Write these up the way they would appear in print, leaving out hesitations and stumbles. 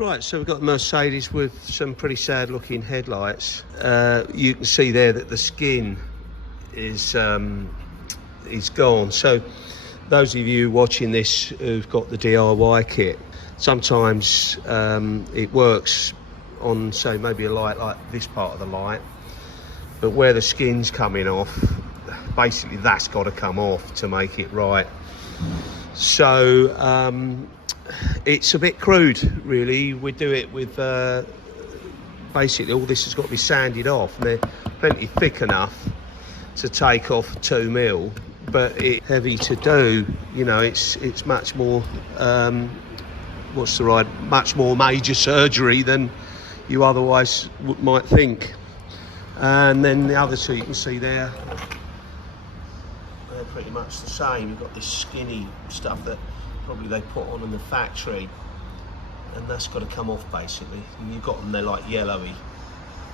Right, so we've got the Mercedes with some pretty sad looking headlights. You can see there that the skin is gone. So those of you watching this who've got the DIY kit, sometimes it works on, say, maybe a light like this part of the light, but where the skin's coming off, basically that's got to come off to make it right. So it's a bit crude, really. We do it with basically all this has got to be sanded off, and they're plenty thick enough to take off 2mm, but it's heavy to do. You know, it's much more much more major surgery than you otherwise might think. And then the other two you can see there, they're pretty much the same. You've got this skinny stuff that probably they put on in the factory, and that's got to come off basically, and you've got them, they're like yellowy.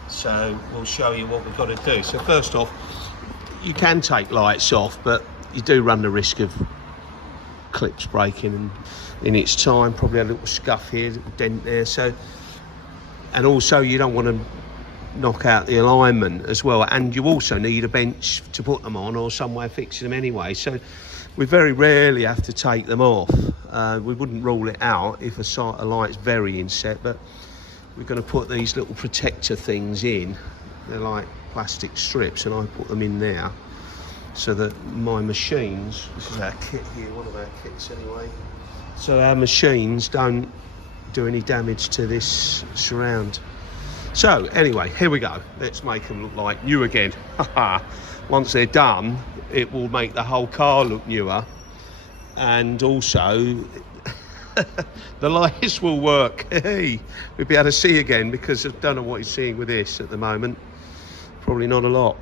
So we'll show you what we've got to do. So first off, you can take lights off, but you do run the risk of clips breaking, and in its time probably a little scuff here, a little dent there. So, and also you don't want to knock out the alignment as well, and you also need a bench to put them on or somewhere fixing them anyway. So we very rarely have to take them off. We wouldn't rule it out if a light's very inset, but we're going to put these little protector things in. They're like plastic strips, and I put them in there so that my machines, this is our kit here, one of our kits anyway, so our machines don't do any damage to this surround. So anyway, here we go. Let's make them look like new again. Once they're done, it will make the whole car look newer, and also the lights will work. Hey, we'll be able to see again, because I don't know what you're seeing with this at the moment. Probably not a lot.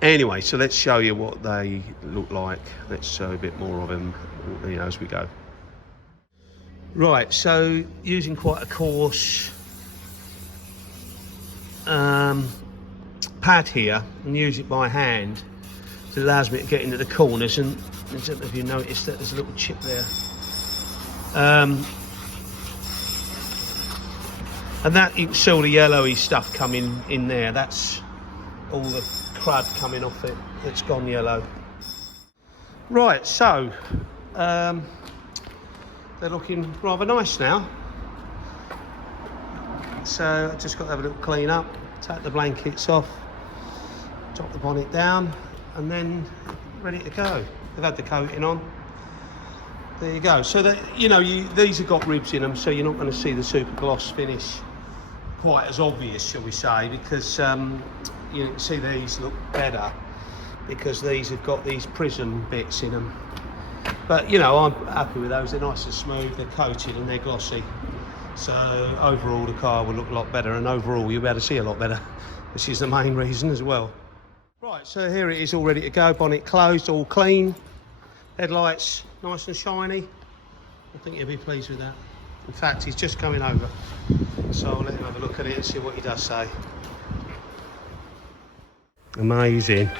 Anyway, so let's show you what they look like. Let's show a bit more of them, you know, as we go. Right, so using quite a coarse pad here, and use it by hand. It allows me to get into the corners, and I don't know if you noticed that there's a little chip there. And that, you can see all the yellowy stuff coming in there. That's all the crud coming off it that's gone yellow. Right, so they're looking rather nice now. So I just got to have a little clean up, take the blankets off, drop the bonnet down, and then ready to go. They've had the coating on. There you go. So that, you know, these have got ribs in them, so you're not going to see the super gloss finish quite as obvious, shall we say, because you can see these look better because these have got these prism bits in them. But you know, I'm happy with those. They're nice and smooth, they're coated, and they're glossy. So overall the car will look a lot better, and overall you'll be able to see a lot better, which is the main reason as well. Right, so here it is all ready to go. Bonnet closed, all clean. Headlights nice and shiny. I think you'll be pleased with that. In fact, he's just coming over, so I'll let him have a look at it and see what he does say. Amazing.